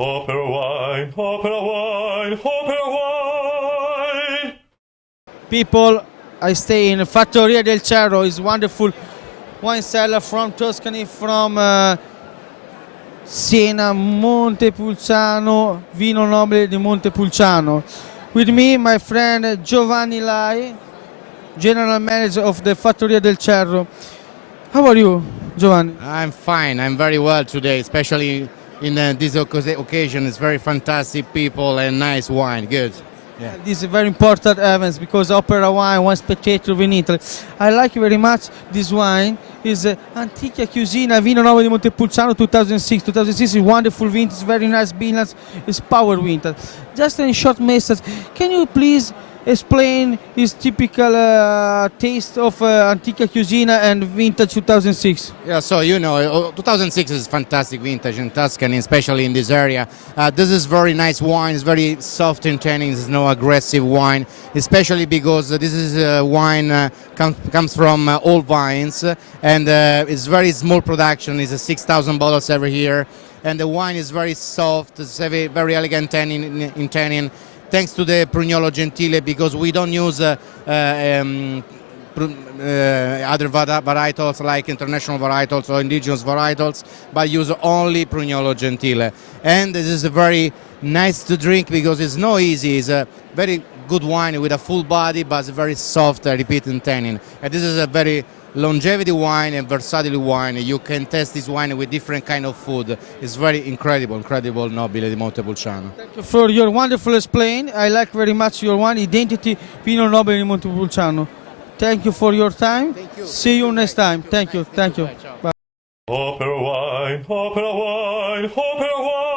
OperaWine, OperaWine, OperaWine. People, I stay in Fattoria del Cerro. It's wonderful wine cellar from Tuscany, from Siena, Montepulciano, Vino Nobile di Montepulciano. With me, my friend Giovanni Lai, General Manager of the Fattoria del Cerro. How are you, Giovanni? I'm fine. I'm very well today, especially in this occasion. It's very fantastic people and nice wine. Good. Yeah. This is very important events because OperaWine, one spectator in Italy. I like very much this wine. Is Antica Chiusina Vino Nobile di Montepulciano 2006. 2006 is wonderful vintage, very nice vineyards. It's power vintage. Just a short message. Can you please explain his typical taste of Antica Chiusina and vintage 2006? Yeah, so 2006 is fantastic vintage in Tuscany, especially in this area. This is very nice wine. It's very soft in tannin. It's no aggressive wine, especially because this is wine comes from old vines, and it's very small production. It's 6,000 bottles every year, and the wine is very soft. It's very elegant tannin in tannin. Thanks to the Prugnolo Gentile, because we don't use other varietals like international varietals or indigenous varietals, but use only Prugnolo Gentile. And this is very nice to drink because it's not easy. It's a very good wine with a full body, but it's very soft, repeating tannin. And this is a very longevity wine and versatile wine. You can test this wine with different kind of food. It's very incredible Nobile di Montepulciano. Thank you for your wonderful explain. I like very much your wine, Identity Vino Nobile di Montepulciano. Thank you for your time. Thank you. See you next time. Thank you. Bye. Bye. OperaWine, OperaWine, OperaWine.